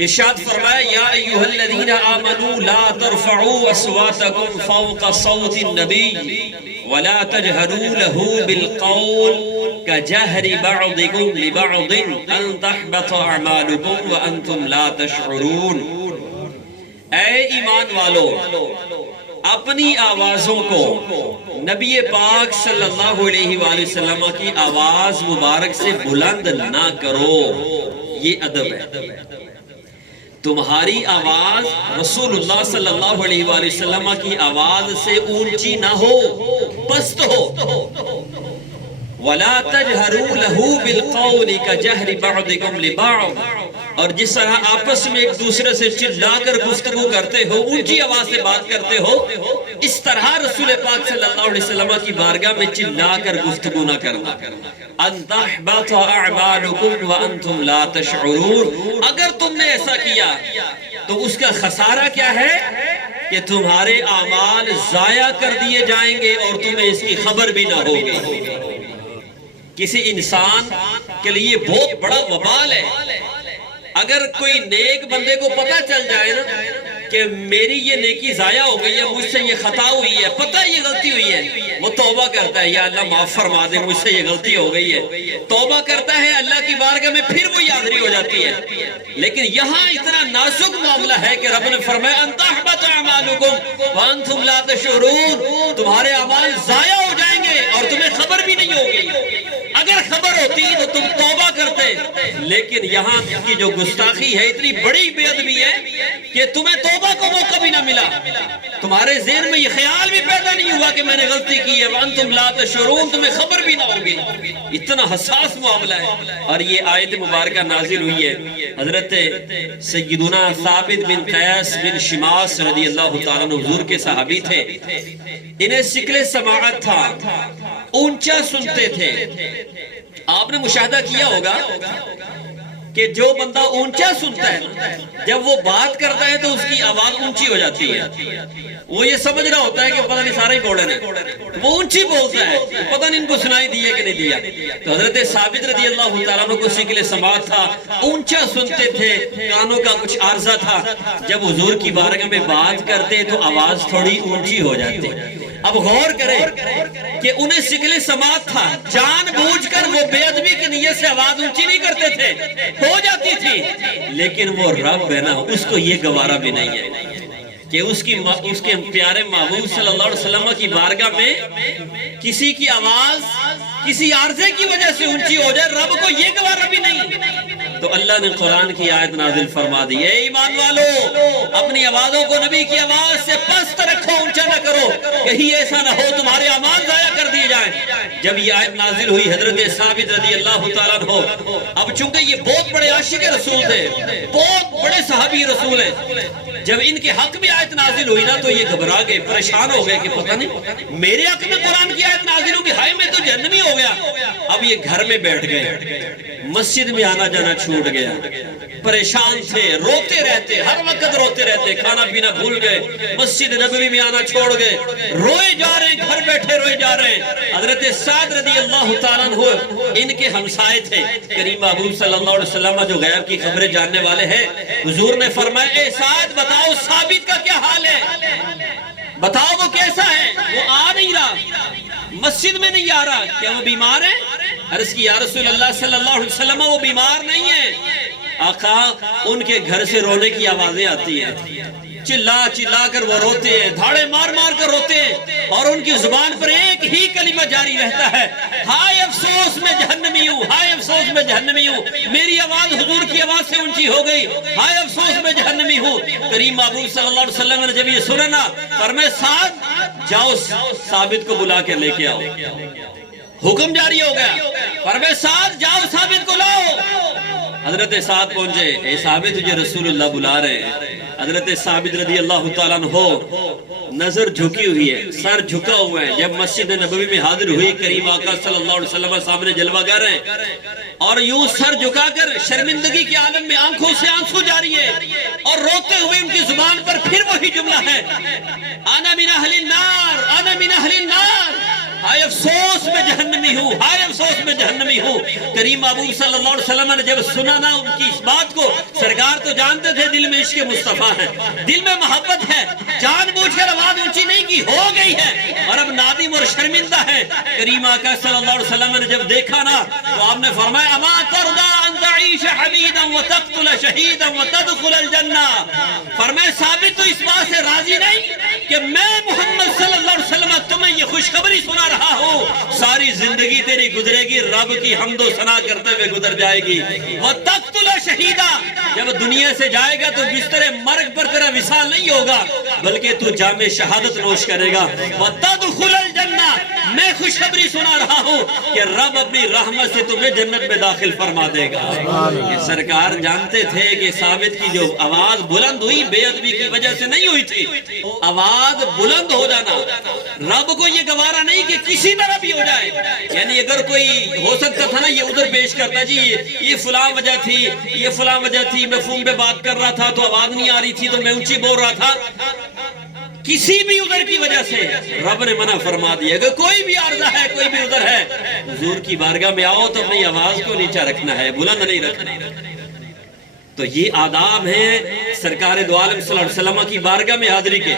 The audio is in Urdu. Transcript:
ارشاد فرمایا یا ایھا الذین آمنوا لا ترفعوا اصواتکم فوق صوت النبی ولا تجهروا له بالقول كجهر بعضكم لبعض ان تحبط اعمالكم وانتم لا تشعرون۔ اے ایمان والو، اپنی آوازوں کو نبی پاک صلی اللہ علیہ وآلہ وسلم کی آواز مبارک سے بلند نہ کرو، یہ ادب ہے۔ تمہاری آواز رسول اللہ صلی اللہ علیہ وآلہ وسلم کی آواز سے اونچی نہ ہو، پست ہو۔ وَلَا تَجْهَرُوا لَهُ بِالْقَوْلِ كَجَهْرِ بَعْضِكُمْ لِبَعْضٍ، اور جس طرح آپس میں ایک دوسرے سے چلا کر گفتگو کرتے ہو، اونچی آواز سے بات کرتے ہو، اس طرح رسول پاک صلی اللہ علیہ وسلم کی بارگاہ میں چلا کر گفتگو نہ کرنا۔ ان تحبط اعمالکم وانتم لا تشعرون، اگر تم نے ایسا کیا تو اس کا خسارہ کیا ہے کہ تمہارے اعمال ضائع کر دیے جائیں گے اور تمہیں اس کی خبر بھی نہ ہوگی۔ کسی انسان کے لیے بہت بڑا وبال ہے اگر کوئی نیک بندے کو پتہ چل جائے نا کہ میری یہ نیکی ضائع ہو گئی ہے، مجھ سے یہ خطا ہوئی ہے، پتہ یہ غلطی ہوئی ہے، وہ توبہ کرتا ہے، یا اللہ معاف فرما دے، مجھ سے یہ غلطی ہو گئی ہے، توبہ کرتا ہے اللہ کی بارگاہ میں، پھر وہ حاضری ہو جاتی ہے۔ لیکن یہاں اتنا نازک معاملہ ہے کہ رب نے فرمایا ان تحبط اعمالکم وانتم لا تشعرون، تمہارے اعمال ضائع ہو جائیں گے اور تمہیں خبر بھی نہیں ہوگی۔ اگر خبر ہوتی تو تم توبہ کرتے، لیکن یہاں کی جو گستاخی ہے اتنی بڑی بے ادبی ہے کہ تمہیں توبہ کو موقع بھی نہ ملا، تمہارے ذہن میں یہ خیال بھی پیدا نہیں ہوا کہ میں نے غلطی کی ہے، وانتم لا تشعرون، تمہیں خبر بھی نہ ہوگی۔ اتنا حساس معاملہ ہے۔ اور یہ آیت مبارکہ نازل ہوئی ہے، حضرت سیدنا ثابت بن قیس بن شماس رضی اللہ تعالیٰ عنہ حضور کے صحابی تھے، انہیں ثقل سماعت تھا، اونچا سنتے تھے۔ آپ نے مشاہدہ کیا ہوگا کہ جو بندہ اونچا سنتا ہے جب وہ بات کرتا ہے تو اس کی آواز اونچی ہو جاتی ہے، وہ یہ سمجھ رہا ہوتا ہے کہ پتہ نہیں سارے گوڑے نے، وہ اونچی بولتا ہے، پتہ نہیں ان کو سنائی دیا کہ نہیں دیا۔ تو حضرت ثابت رضی اللہ تعالیٰ عنہ کو ثقل سماعت تھا، اونچا سنتے تھے، کانوں کا کچھ عارضہ تھا، جب حضور کی بارگاہ میں بات کرتے تو آواز تھوڑی اونچی ہو جاتی۔ اب غور کریں کہ انہیں ثقل سماعت تھا، جان بوجھ کر وہ بے ادبی کی نیت سے آواز اونچی نہیں کرتے تھے، ہو جاتی تھی، لیکن وہ رب ہے نا، اس کو یہ گوارا بھی نہیں ہے کہ اس کے پیارے محبوب صلی اللہ علیہ وسلم کی بارگاہ میں کسی کی آواز کسی عارضے کی وجہ سے اونچی ہو جائے، رب کو یہ گوارا بھی نہیں۔ تو اللہ نے قرآن کی آیت نازل فرما دی، اے ایمان والو، اپنی آوازوں کو نبی کی آواز سے پست رکھو، اونچا نہ کرو، کہیں ایسا نہ ہو تمہارے اعمال ضائع کر دیے جائیں۔ جب یہ آیت نازل ہوئی حضرت ثابت رضی اللہ تعالیٰ عنہ، اب چونکہ یہ بہت بڑے عاشق رسول تھے، بہت بڑے صحابی رسول ہیں، جب ان کے حق میں آیت نازل ہوئی نا تو یہ گھبرا گئے، پریشان ہو گئے کہ پتہ نہیں میرے حق میں قرآن کی آیت نازل ہوگی، ہائے میں تو جہنمی ہو گیا۔ اب یہ گھر میں بیٹھ گئے، مسجد میں آنا جانا چھوٹ گیا، پریشان تھے، روتے رہتے، ہر وقت روتے رہتے، کھانا پینا بھول گئے، مسجد نبوی میں آنا چھوڑ گئے، روئے جا رہے ہیں، گھر بیٹھے روئے جا رہے ہیں۔ حضرت سعد رضی اللہ تعالیٰ عنہ ان کے ہمسائے تھے، کریم محبوب صلی اللہ علیہ وسلم جو غیب کی خبریں جاننے والے ہیں، حضور نے فرمایا اے سعد بتاؤ ثابت کا کیا حال ہے، بتاؤ وہ کیسا ہے، وہ آ نہیں رہا، مسجد میں نہیں آ رہا، کیا وہ بیمار ہے؟ عرض کی یا رسول اللہ صلی اللہ علیہ وسلم وہ بیمار نہیں ہے۔ آقا ان کے گھر سے رونے کی آوازیں آتی ہیں، چلا چلا کر وہ روتے ہیں، دھاڑے مار مار کر روتے ہیں، اور ان کی زبان پر ایک ہی کلمہ جاری رہتا ہے، ہائے افسوس میں جہنمی ہوں، ہائے افسوس میں جہنمی ہوں، میری آواز حضور کی آواز سے اونچی ہو گئی، ہائے افسوس میں جہنمی ہوں۔ کریم محبوب صلی اللہ علیہ وسلم نے جب یہ سنا نا، فرمایا سعد جاؤ ثابت کو بلا کر لے کے آؤ، حکم جاری ہو گیا، فرمایا سعد جاؤ ثابت کو لاؤ۔ حضرت سعد پہنچے، اے ثابت تجھے رسول اللہ بلا رہے ہیں۔ حضرت ثابت رضی اللہ تعالیٰ عنہ نظر جھکی ہوئی ہے، سر جھکا ہوا ہے، جب مسجد نبوی میں حاضر ہوئی، کریم آقا صلی اللہ علیہ وسلم سامنے جلوہ گر ہیں، اور یوں سر جھکا کر شرمندگی کے عالم میں آنکھوں سے آنسو جاری ہے، اور روتے ہوئے ان کی زبان پر پھر وہی جملہ ہے، انا من اہل النار، انا من اہل النار، ہائے افسوس میں جہنمی ہوں، ہائے افسوس میں جہنمی ہوں۔ کریم محبوب صلی اللہ علیہ وسلم نے جب سنا نا ان کی اس بات کو، سرکار تو جانتے تھے دل میں عشق مصطفیٰ ہے، دل میں محبت ہے، جان بوجھ کر آواز اونچی نہیں کی، ہو گئی ہے اور اب نادم اور شرمندہ ہے۔ کریم آقا صلی اللہ علیہ وسلم نے جب دیکھا نا تو آپ نے فرمایا اما ترضى ان تعيش حميدا وتقتل شهيدا وتدخل الجنہ۔ فرمایا ثابت تو اس بات سے راضی نہیں کہ میں محمد صلی اللہ علیہ وسلم تمہیں یہ خوشخبری سنا رہا ہوں، ساری زندگی تیری گزرے گی رب کی حمد و ثنا کرتے ہوئے گزر جائے گی۔ وتقتل شہیدا، جب دنیا سے جائے گا تو بستر مرگ پر تیرا وصال نہیں ہوگا بلکہ تو جام شہادت نوش کرے گا۔ وتدخل الجنہ، میں خوشخبری سنا رہا ہوں کہ رب اپنی رحمت سے تمہیں جنت میں داخل فرما دے گا۔ کہ سرکار جانتے تھے کہ ثابت کی جو آواز بلند ہوئی بے ادبی کی وجہ سے نہیں ہوئی تھی، آواز بلند ہو جانا رب کو یہ گوارا نہیں کہ کسی طرح بھی ہو جائے۔ یعنی اگر کوئی ہو سکتا تھا نا یہ ادھر پیش کرتا جی یہ فلاں وجہ تھی، یہ فلاں وجہ تھی، میں فون پہ بات کر رہا تھا تو آواز نہیں آ رہی تھی تو میں اونچی بول رہا تھا، کسی بھی عذر کی وجہ سے رب نے منع فرما دیا۔ اگر کوئی بھی عارضہ ہے، کوئی بھی عذر ہے، حضور کی بارگاہ میں آؤ تو اپنی آواز کو نیچا رکھنا ہے، بلند نہیں رکھنا۔ تو یہ آداب ہیں سرکار دو عالم صلی اللہ علیہ وسلم کی بارگاہ میں حاضری کے۔